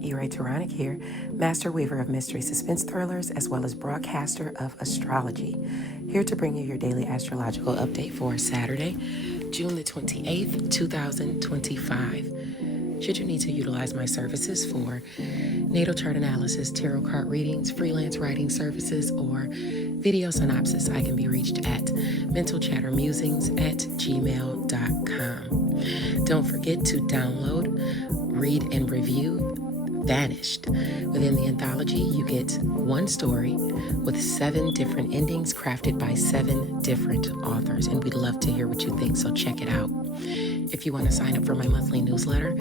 Taronic here, master weaver of mystery suspense thrillers, as well as broadcaster of Astrology. Here to bring you your daily astrological update for Saturday, June the 28th, 2025. Should you need to utilize my services for natal chart analysis, tarot card readings, freelance writing services, or video synopsis, I can be reached at mentalchattermusings@gmail.com. Don't forget to download, read, and review VANIISHED. Within the anthology, you get one story with 7 different endings crafted by 7 different authors, and we'd love to hear what you think, so check it out. If you want to sign up for my monthly newsletter,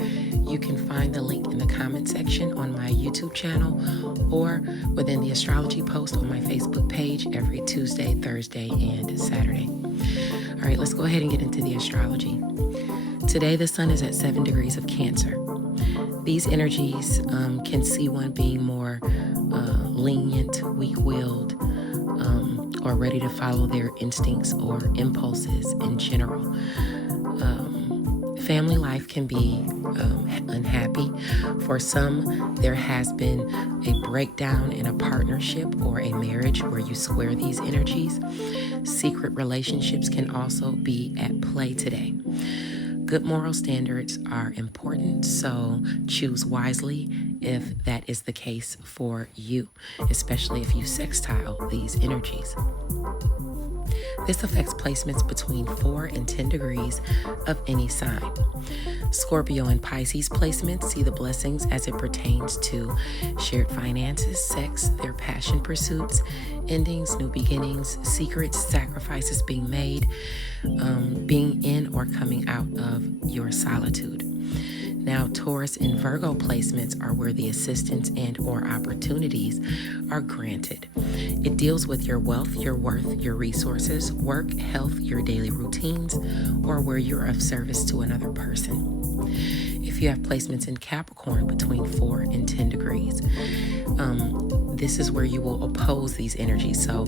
you can find the link in the comment section on my YouTube channel or within the astrology post on my Facebook page every Tuesday, Thursday, and Saturday. All right, let's go ahead and get into the astrology. Today, the sun is at 7 degrees of Cancer. These energies can see one being more lenient, weak-willed, or ready to follow their instincts or impulses in general. Family life can be unhappy. For some, there has been a breakdown in a partnership or a marriage where you square these energies. Secret relationships can also be at play today. Good moral standards are important, so choose wisely if that is the case for you, especially if you sextile these energies. This affects placements between 4 and 10 degrees of any sign. Scorpio and Pisces placements see the blessings as it pertains to shared finances, sex, their passion pursuits, endings, new beginnings, secrets, sacrifices being made, being in or coming out of your solitude. Now, Taurus and Virgo placements are where the assistance and or opportunities are granted. It deals with your wealth, your worth, your resources, work, health, your daily routines, or where you're of service to another person. If you have placements in Capricorn between 4 and 10 degrees, this is where you will oppose these energies. So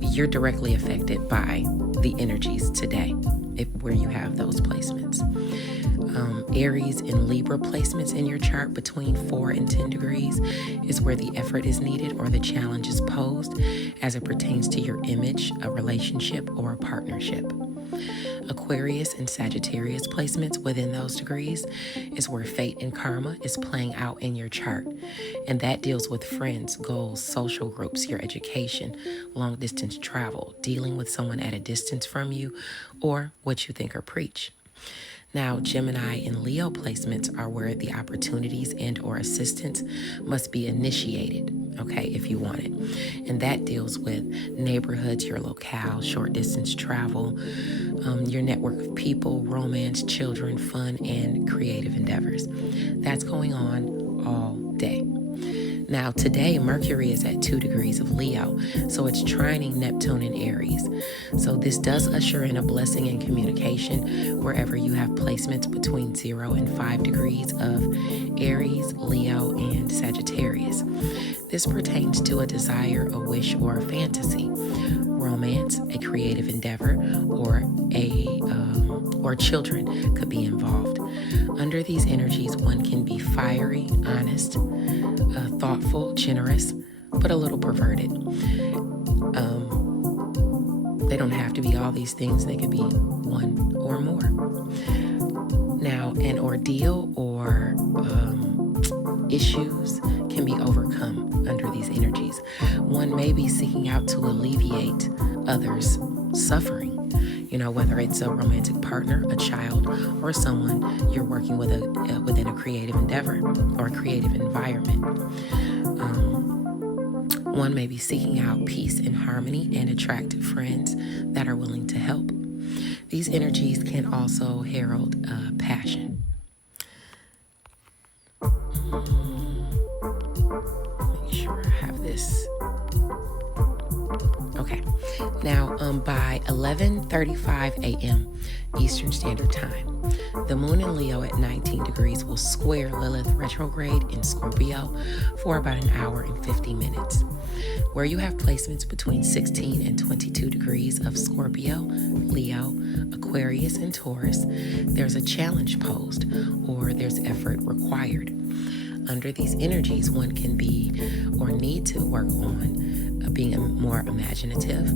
you're directly affected by the energies today where you have those placements. Aries and Libra placements in your chart between 4 and 10 degrees is where the effort is needed or the challenge is posed as it pertains to your image, a relationship, or a partnership. Aquarius and Sagittarius placements within those degrees is where fate and karma is playing out in your chart. And that deals with friends, goals, social groups, your education, long distance travel, dealing with someone at a distance from you, or what you think or preach. Now, Gemini and Leo placements are where the opportunities and or assistance must be initiated, okay, if you want it. And that deals with neighborhoods, your locale, short distance travel, your network of people, romance, children, fun, and creative endeavors. That's going on all day. Now, today, Mercury is at 2 degrees of Leo, so it's trining Neptune in Aries. So this does usher in a blessing in communication wherever you have placements between 0 and 5 degrees of Aries, Leo, and Sagittarius. This pertains to a desire, a wish, or a fantasy, romance, a creative endeavor, or children could be involved. Under these energies, one can be fiery, honest, thoughtful, generous, but a little perverted. They don't have to be all these things. They could be one or more. Now, an ordeal or issues can be overcome under these energies. One may be seeking out to alleviate others' suffering. Whether it's a romantic partner, a child, or someone you're working with within a creative endeavor or a creative environment. One may be seeking out peace and harmony and attract friends that are willing to help. These energies can also herald passion. Make sure I have this. Okay. Now, by 11:35 a.m. Eastern Standard Time, the moon in Leo at 19 degrees will square Lilith retrograde in Scorpio for about an hour and 50 minutes. Where you have placements between 16 and 22 degrees of Scorpio, Leo, Aquarius, and Taurus, there's a challenge posed or there's effort required. under these energies, one can be or need to work on being more imaginative,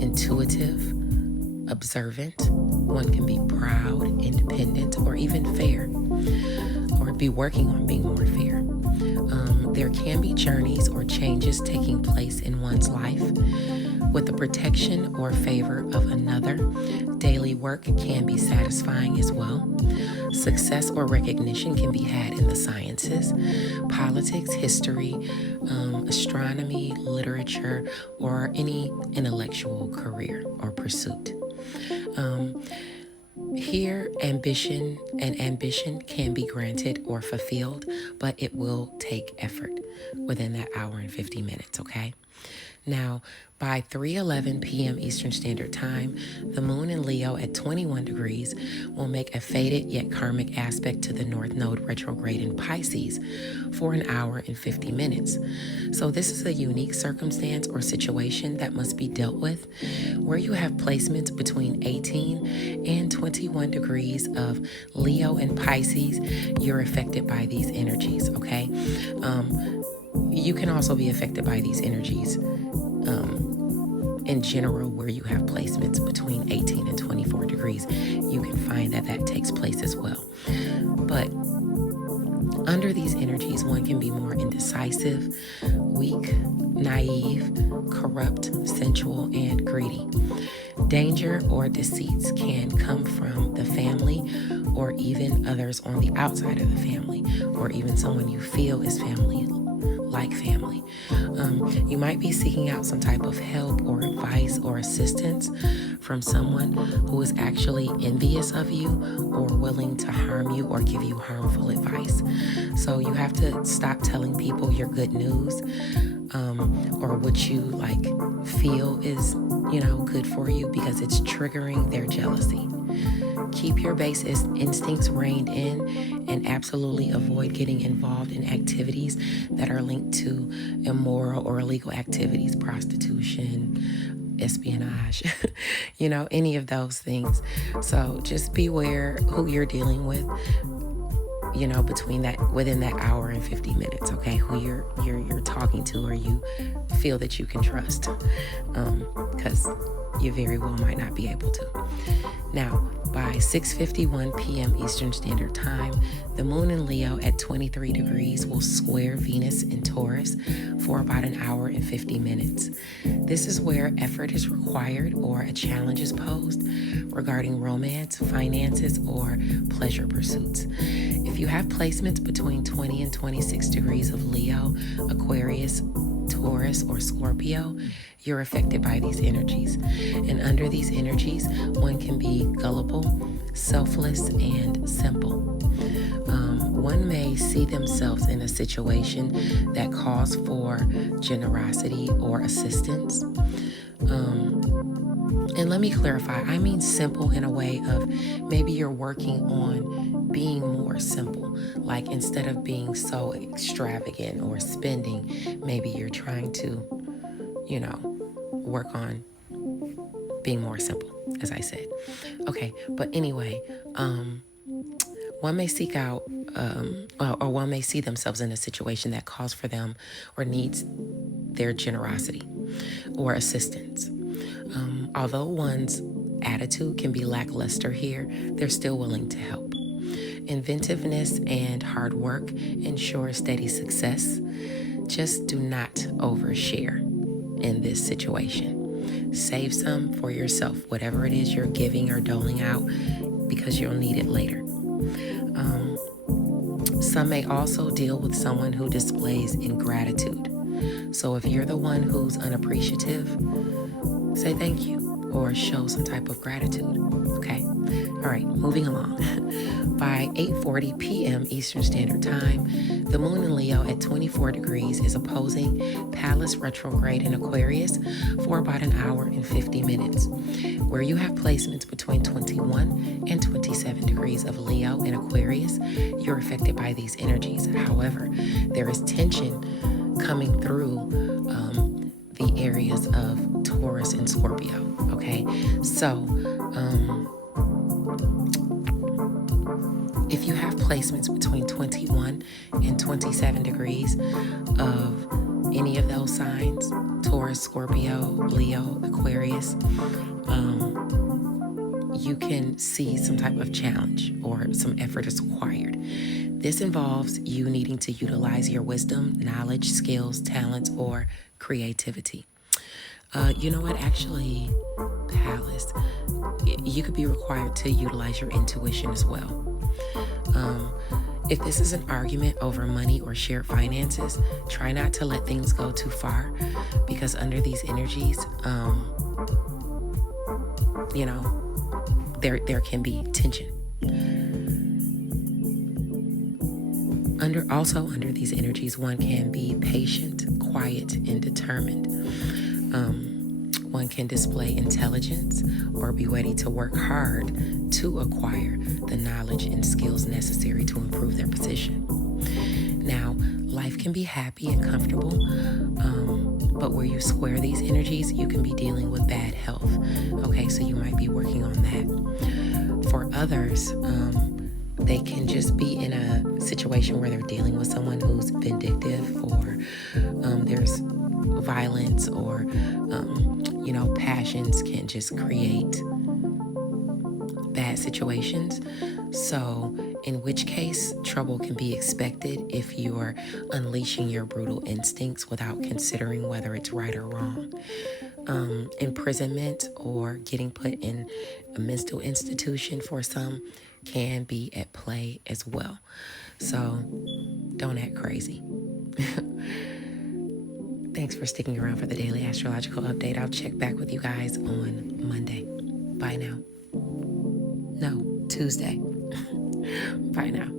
intuitive, observant. One can be proud, independent, or even fair, or be working on being more fair. There can be journeys or changes taking place in one's life with the protection or favor of another. Daily work can be satisfying as well. Success or recognition can be had in the sciences, politics, history, astronomy, literature, or any intellectual career or pursuit. Here, ambition can be granted or fulfilled, but it will take effort within that hour and 50 minutes, okay? Now, by 3:11 p.m. Eastern Standard Time, the moon in Leo at 21 degrees will make a fated yet karmic aspect to the North Node retrograde in Pisces for an hour and 50 minutes. So this is a unique circumstance or situation that must be dealt with where you have placements between 18 and 21 degrees of Leo and Pisces. You're affected by these energies, okay? You can also be affected by these energies in general, where you have placements between 18 and 24 degrees. You can find that takes place as well. But under these energies, one can be more indecisive, weak, naive, corrupt, sensual, and greedy. Danger or deceits can come from the family or even others on the outside of the family, or even someone you feel is family, like family. You might be seeking out some type of help or advice or assistance from someone who is actually envious of you or willing to harm you or give you harmful advice. So you have to stop telling people your good news or what you feel is, good for you, because it's triggering their jealousy. Keep your base instincts reined in and absolutely avoid getting involved in activities that are linked to immoral or illegal activities, prostitution, espionage, any of those things. So just beware who you're dealing with, within that hour and 50 minutes, okay? Who you're talking to or you feel that you can trust, because you very well might not be able to. Now, by 6:51 p.m. Eastern Standard Time, the moon in Leo at 23 degrees will square Venus in Taurus for about an hour and 50 minutes. This is where effort is required or a challenge is posed regarding romance, finances, or pleasure pursuits. If you have placements between 20 and 26 degrees of Leo, Aquarius, Taurus, or Scorpio, you're affected by these energies. And under these energies, one can be gullible, selfless, and simple. One may see themselves in a situation that calls for generosity or assistance. And let me clarify, I mean simple in a way of maybe you're working on being more simple. Like instead of being so extravagant or spending, maybe you're trying to, work on being more simple, as I said. Okay, but anyway, one may seek out, or one may see themselves in a situation that calls for them or needs their generosity or assistance. Although one's attitude can be lackluster here, they're still willing to help. Inventiveness and hard work ensure steady success. Just do not overshare in this situation. Save some for yourself, whatever it is you're giving or doling out, because you'll need it later. Some may also deal with someone who displays ingratitude. So if you're the one who's unappreciative, say thank you or show some type of gratitude, okay? All right, moving along. By 8:40 p.m. Eastern Standard Time, the moon in Leo at 24 degrees is opposing Pallas retrograde in Aquarius for about an hour and 50 minutes, where you have placements between 21 and 27 degrees of Leo in Aquarius. You're affected by these energies. However, there is tension coming through the areas of Taurus and Scorpio, okay? So, If you have placements between 21 and 27 degrees of any of those signs, Taurus, Scorpio, Leo, Aquarius, you can see some type of challenge or some effort is required. This involves you needing to utilize your wisdom, knowledge, skills, talents, or creativity. You know what? Actually, Palace, you could be required to utilize your intuition as well. If this is an argument over money or shared finances, try not to let things go too far, because under these energies, there can be tension. Under these energies, one can be patient, quiet, and determined. One can display intelligence or be ready to work hard to acquire the knowledge and skills necessary to improve their position. Now, life can be happy and comfortable, but where you square these energies, you can be dealing with bad health. Okay, so you might be working on that. For others, they can just be in a situation where they're dealing with someone who's vindictive, or there's violence, or passions can just create bad situations. So in which case, trouble can be expected if you're unleashing your brutal instincts without considering whether it's right or wrong. Imprisonment or getting put in a mental institution for some can be at play as well. So don't act crazy. Thanks for sticking around for the daily astrological update. I'll check back with you guys on Monday. Bye now. No, Tuesday. Bye now.